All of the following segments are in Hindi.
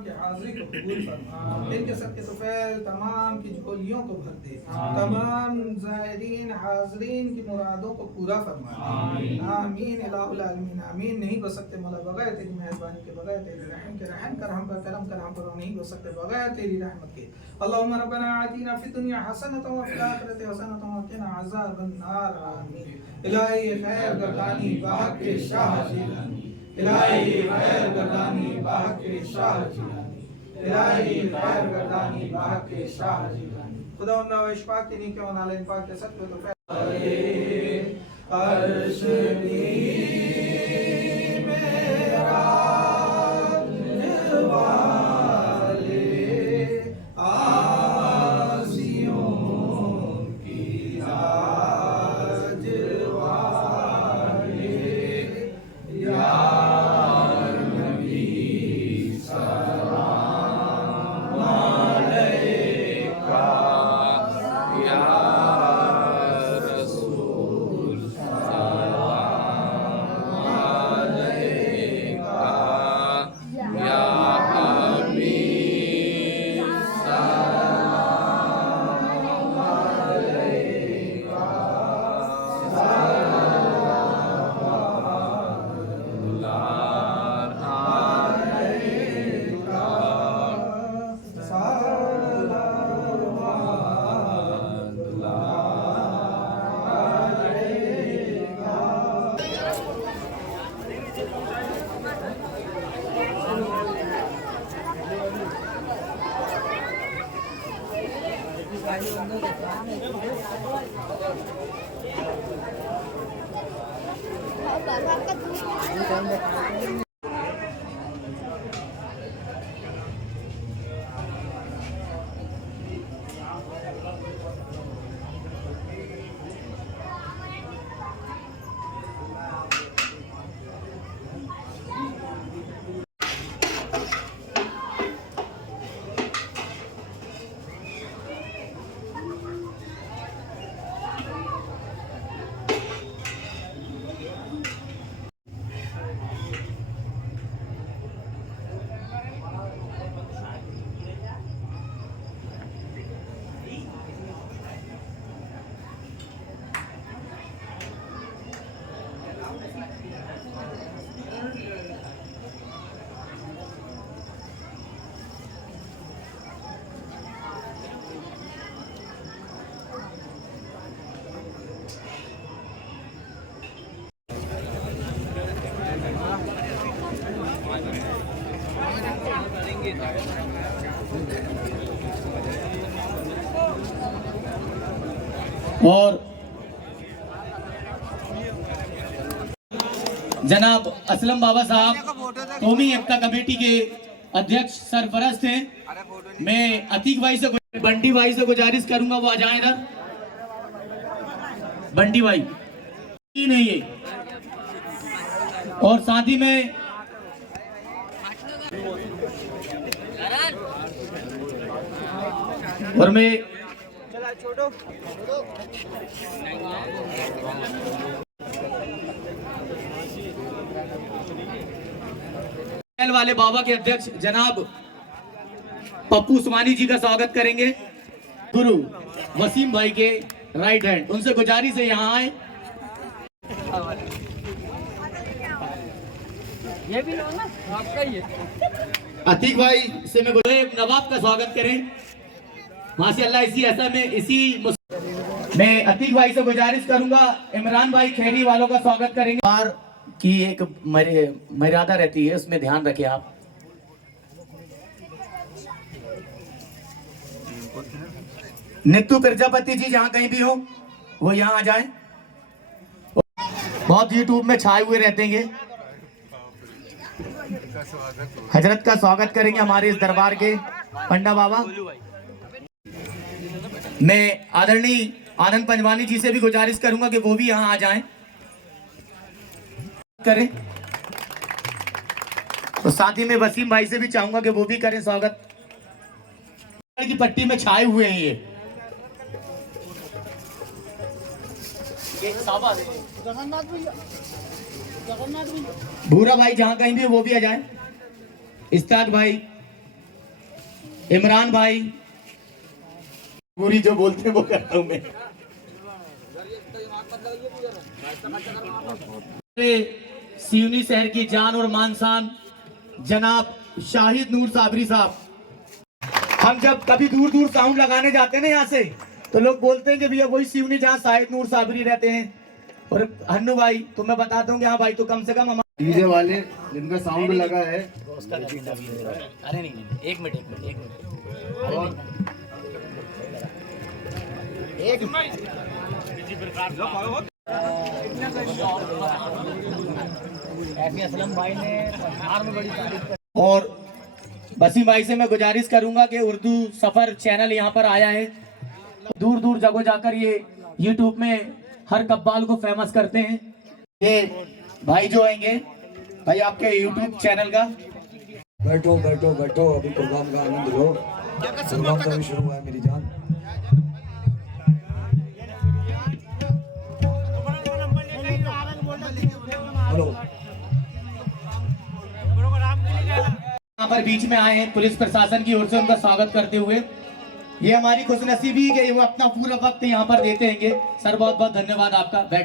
की हाजिरी को कबूल फरमा, इनके सबके तुफैल तमाम की झोलियों को भर दे, तमाम ज़ाहिरीन हाज़रीन की मुरादों को पूरा फरमा। आमीन इलाहुल आलमीन। आमीन। नहीं हो सकते मौला बगैर तेरी मेहरबानी के, बगैर तेरे रहम के। रहम कर हम पर, करम कर हम पर। नहीं हो सकते बगैर तेरी रहमत के। अल्लाहुम्मा रब्बना आतिना फिद दुनिया हसनतन व फिल आखिरति हसनतन व क़िना अज़ाबन नार। आमीन। इलाही खैर गर्दानी बाहक के शाह जिलानी, इलाही खैर गर्दानी बाहक के शाह जिलानी, इलाही खैर गर्दानी बाहक के शाह जिलानी। खुदा उन्ना व इशफाक की नीके व नाले पाक के सत्व तो अर्श नी मेरा वाले आसियों की आज वाले या और जनाब असलम बाबा साहब कौमी एकता कमेटी के अध्यक्ष सरपरस्त हैं। मैं अतीक भाई से बंटी भाई से गुजारिश करूंगा वो आ जाए इधर। बंटी भाई नहीं है और साथ ही में और मैं वाले बाबा के अध्यक्ष जनाब पप्पू उस्मानी जी का स्वागत करेंगे। गुरु वसीम भाई के राइट हैंड, उनसे गुजारिश है यहाँ आए। ये भी लो ना आपका ही है। अतीक भाई से मैं नवाब का स्वागत करें। माशाअल्लाह मैं अतीक भाई से गुजारिश करूंगा इमरान भाई खैरी वालों का स्वागत करेंगे। बार की एक मर्यादा रहती है, उसमें ध्यान रखें आप। नित्तू प्रजापति जी जहां कहीं भी हो वो यहां आ जाएं। बहुत यूट्यूब में छाए हुए रहते हैं। हजरत का स्वागत करेंगे हमारे इस दरबार के पंडा बाबा। मैं आदरणीय आनंद पंजवानी जी से भी गुजारिश करूंगा कि वो भी यहाँ आ जाएं करें। तो साथ ही में वसीम भाई से भी चाहूंगा कि वो भी करें स्वागत। की पट्टी में छाए हुए हैं ये भूरा भाई जहां कहीं भी वो भी आ जाएं। इस्ताक भाई, इमरान भाई, पूरी जो बोलते हैं वो करता हूं मैं। सियोनी शहर की जान और मानसान जनाब शाहिद नूर साबरी साहब। हम जब कभी दूर दूर साउंड लगाने जाते हैं ना यहाँ से, तो लोग बोलते हैं कि भैया वही सियोनी जहाँ शाहिद नूर साबरी रहते हैं। और हन्नू भाई तो मैं बताता हूँ कि हाँ भाई तो कम से कम हमारे डीजे वाले जिनका साउंड लगा है। अरे नहीं एक मिनट असलम भाई ने बड़ी तारीफ। और वसीम भाई से मैं गुजारिश करूंगा कि उर्दू सफर चैनल यहाँ पर आया है। दूर दूर जगह जाकर ये यूट्यूब में हर कब्बाल को फेमस करते हैं। ये भाई जो आएंगे भाई आपके यूट्यूब चैनल का। बैठो बैठो बैठो, अभी प्रोग्राम का आनंद लो। प्रोग्राम का भी शुरू हुआ है मेरी जान। हेलो, यहाँ पर बीच में आए हैं पुलिस प्रशासन की ओर से उनका स्वागत करते हुए। ये हमारी खुशनसीबी कि वो अपना पूरा वक्त यहाँ पर देते हैं। सर बहुत बहुत धन्यवाद आपका।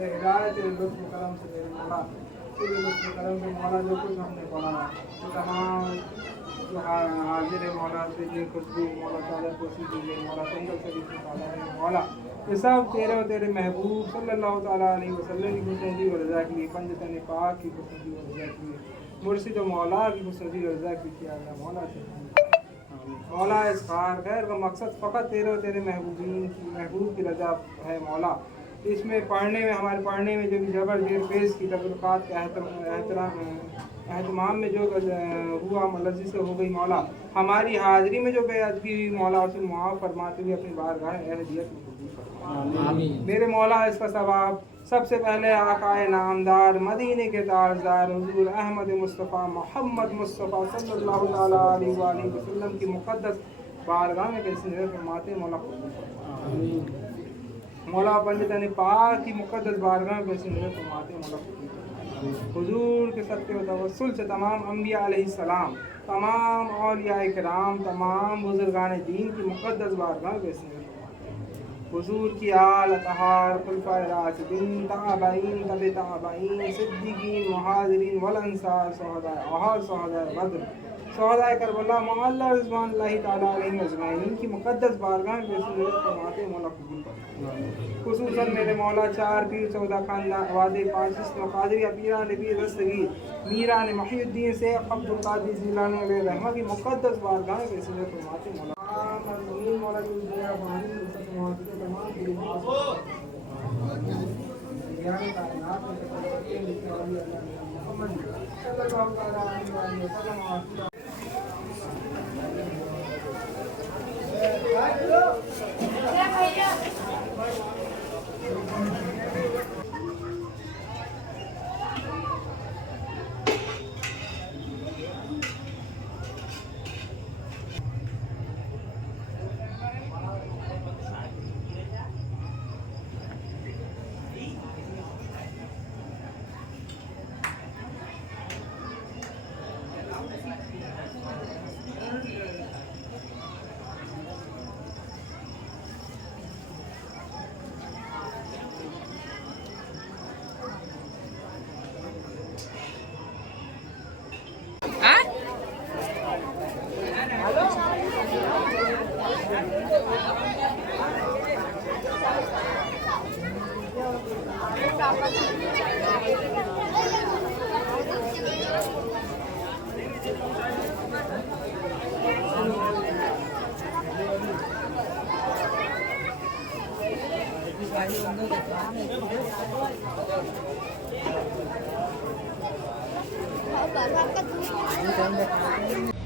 हिदायत लुत्फ करम से मेरे मौला, तेरे लुत्फ करम से मौला जो कुछ हमने पढ़ा वो तमाम हाजिर है मौला तुझे खुशबू मौला चादर पोसी कीजिए मौला संगल शरीफ निकाला है मौला ये सब तेरे और तेरे महबूब सल्लल्लाहु ताला अलैहि वसल्लम की खुशनुदी और रज़ा के लिए पंजतन पाक की खुशनुदी और रज़ा के लिए मुर्शिद व मौला की खुशनुदी और रज़ा के किया गया मौला मौला इस खार खैर का मकसद फ़कत तेरे और तेरे महबूब की रज़ा है मौला। इसमें पढ़ने में हमारे पढ़ने में जो भी जबर जेर पेश की तबरुकात के एहतमाम में जो हुआ मलजी से हो गई मौला हमारी हाज़िरी में जो बेअदबी हुई मौला उसे मुआफ़ फरमाते हुए अपनी बारगाह अहदियत में कबूल फरमा। मेरे मौला इसका सवाब सबसे पहले आकाए नामदार मदीने के ताजदार हुजूर अहमद मुस्तफ़ा मोहम्मद मुस्तफ़ा सल्लल्लाहु अलैहि वसल्लम की मुक़द्दस बारगाह में कैसे नज़र फरमाते मौला कबूल फरमा। मौला पंजतन पाक की मुक़द्दस बारगाह में कैसे नज़र फरमाते मौला कबूल फरमा। हुजूर के सत्य व तवस्सुल से तमाम अम्बिया अलैहिस्सलाम तमाम औलिया इकराम तमाम बुजुर्गान दीन की मुक़द्दस बारगाह में कैसे नज़र हुजूर की आल अतहार खुलफाए राशिदीन ताबईन तबे ताबईन सिद्दीकीन मुहाजिरीन वल अंसार शहदाए अहद शहदाए बद्र शहदाए करबला मौला रिज़वान अल्लाह ताला अलैहिम अजमाइन की मुक़द्दस बारगाह में पेश फरमाते मौला कबूल फरमा। खुसूसन मेरे मौला 4 पीर 14 खानदान वादे 5 इस्म कादरिया पीरा नबी दस्तगीर मीरा ने मुहीउद्दीन से अब्दुल कादिर जिलानी अलैहि रहमा की मुक़द्दस बारगाह में पेश फरमाते मौला मौला की दुआ बानी Baru angkat dulu.